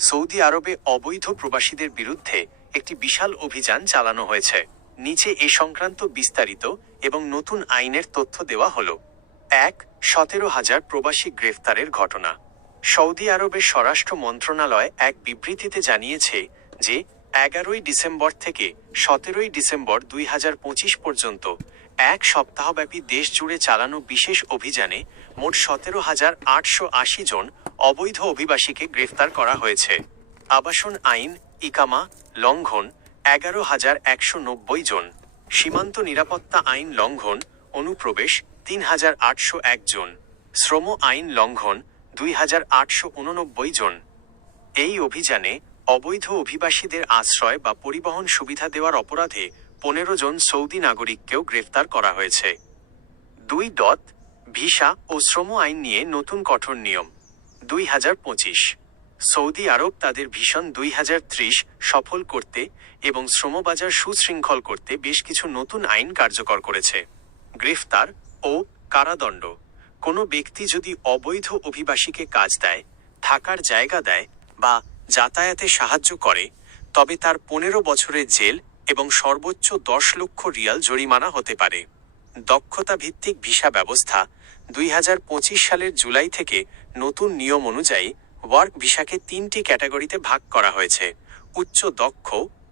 Saudi আরবে অবৈধ প্রবাসীদের বিরুদ্ধে একটি বিশাল অভিযান চালানো হয়েছে। নিচে এ সংক্রান্ত বিস্তারিত এবং নতুন আইনের তথ্য দেওয়া হল। এক, সতেরো হাজার প্রবাসী গ্রেফতারের ঘটনা। সৌদি আরবের স্বরাষ্ট্র মন্ত্রণালয় এক বিবৃতিতে জানিয়েছে যে, এগারোই ডিসেম্বর থেকে সতেরোই ডিসেম্বর দুই হাজার পঁচিশ পর্যন্ত এক সপ্তাহব্যাপী দেশ জুড়ে চালানো বিশেষ অভিযানে মোট সতেরো হাজার আটশো আশি জন অবৈধ অভিবাসীকে গ্রেফতার করা হয়েছে। আবাসন আইন, ইকামা, লঙ্ঘন, এগারো হাজার একশো নব্বই জন। সীমান্ত নিরাপত্তা আইন লঙ্ঘন, অনুপ্রবেশ, তিন হাজার আটশো এক জন। শ্রম আইন লঙ্ঘন, দুই হাজার আটশো উননব্বই জন। এই অভিযানে অবৈধ অভিবাসীদের আশ্রয় বা পরিবহন সুবিধা দেওয়ার অপরাধে পনেরো জন সৌদি নাগরিককেও গ্রেফতার করা হয়েছে। দুই ডট ভিসা ও শ্রম আইন নিয়ে নতুন কঠোর নিয়ম। দুই হাজার পঁচিশ। সৌদি আরব তাদের ভীষণ দুই হাজার ত্রিশ সফল করতে এবং শ্রমবাজার সুশৃঙ্খল করতে বেশ কিছু নতুন আইন কার্যকর করেছে। গ্রেফতার ও কারাদণ্ড। কোনো ব্যক্তি যদি অবৈধ অভিবাসীকে কাজ দেয়, থাকার জায়গা দেয় বা যাতায়াতে সাহায্য করে, তবে তার পনেরো বছরের জেল এবং সর্বোচ্চ দশ লক্ষ রিয়াল জরিমানা হতে পারে। দক্ষতা ভিত্তিক ভিসা ব্যবস্থা দুই হাজার পঁচিশ সালের জুলাই থেকে নতুন নিয়ম অনুযায়ী ওয়ার্ক ভিসাকে তিনটি ক্যাটাগরিতে ভাগ করা হয়েছে। উচ্চ, দক্ষ,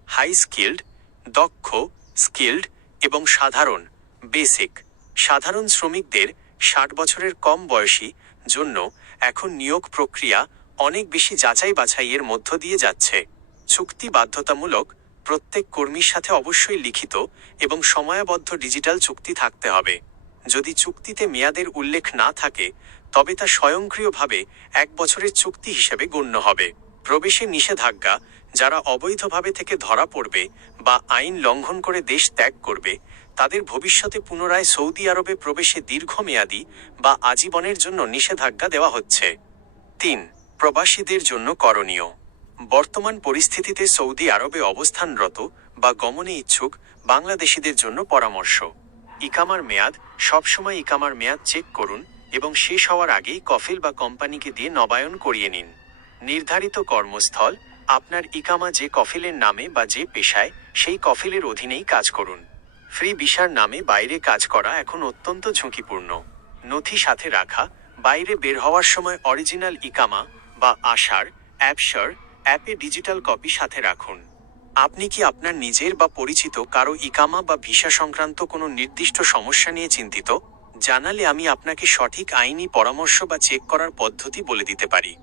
হাই স্কিল্ড, দক্ষ, স্কিল্ড এবং সাধারণ, বেসিক। সাধারণ শ্রমিকদের ষাট বছরের কম বয়সী জন্য এখন নিয়োগ প্রক্রিয়া অনেক বেশি যাচাই বাছাইয়ের মধ্য দিয়ে যাচ্ছে। চুক্তি বাধ্যতামূলক প্রত্যেক কর্মীর সাথে অবশ্যই লিখিত এবং সময়াবদ্ধ ডিজিটাল চুক্তি থাকতে হবে। যদি চুক্তিতে মেয়াদের উল্লেখ না থাকে, তবে তা স্বয়ংক্রিয়ভাবে এক বছরের চুক্তি হিসেবে গণ্য হবে। প্রবেশে নিষেধাজ্ঞা, যারা অবৈধভাবে থেকে ধরা পড়বে বা আইন লঙ্ঘন করে দেশ ত্যাগ করবে, তাদের ভবিষ্যতে পুনরায় সৌদি আরবে প্রবেশে দীর্ঘমেয়াদী বা আজীবনের জন্য নিষেধাজ্ঞা দেওয়া হচ্ছে। তিন, প্রবাসীদের জন্য করণীয়। বর্তমান পরিস্থিতিতে সৌদি আরবে অবস্থানরত বা গমনে ইচ্ছুক বাংলাদেশিদের জন্য পরামর্শ। ইকামার মেয়াদ, সবসময় ইকামার মেয়াদ চেক করুন এবং শেষ হওয়ার আগেই কফিল বা কোম্পানিকে দিয়ে নবায়ন করিয়ে নিন। নির্ধারিত কর্মস্থল, আপনার ইকামা যে কফিলের নামে বা যে পেশায়, সেই কফিলের অধীনেই কাজ করুন। ফ্রি বিশার নামে বাইরে কাজ করা এখন অত্যন্ত ঝুঁকিপূর্ণ। নথি সাথে রাখা, বাইরে বের হওয়ার সময় অরিজিনাল ইকামা বা আশার অ্যাপসার অ্যাপে ডিজিটাল কপি সাথে রাখুন। আপনি কি আপনার নিজের বা পরিচিত কারও ইকামা বা ভিসা সংক্রান্ত কোনো নির্দিষ্ট সমস্যা নিয়ে চিন্তিত? জানালে আমি আপনাকে সঠিক আইনি পরামর্শ বা চেক করার পদ্ধতি বলে দিতে পারি।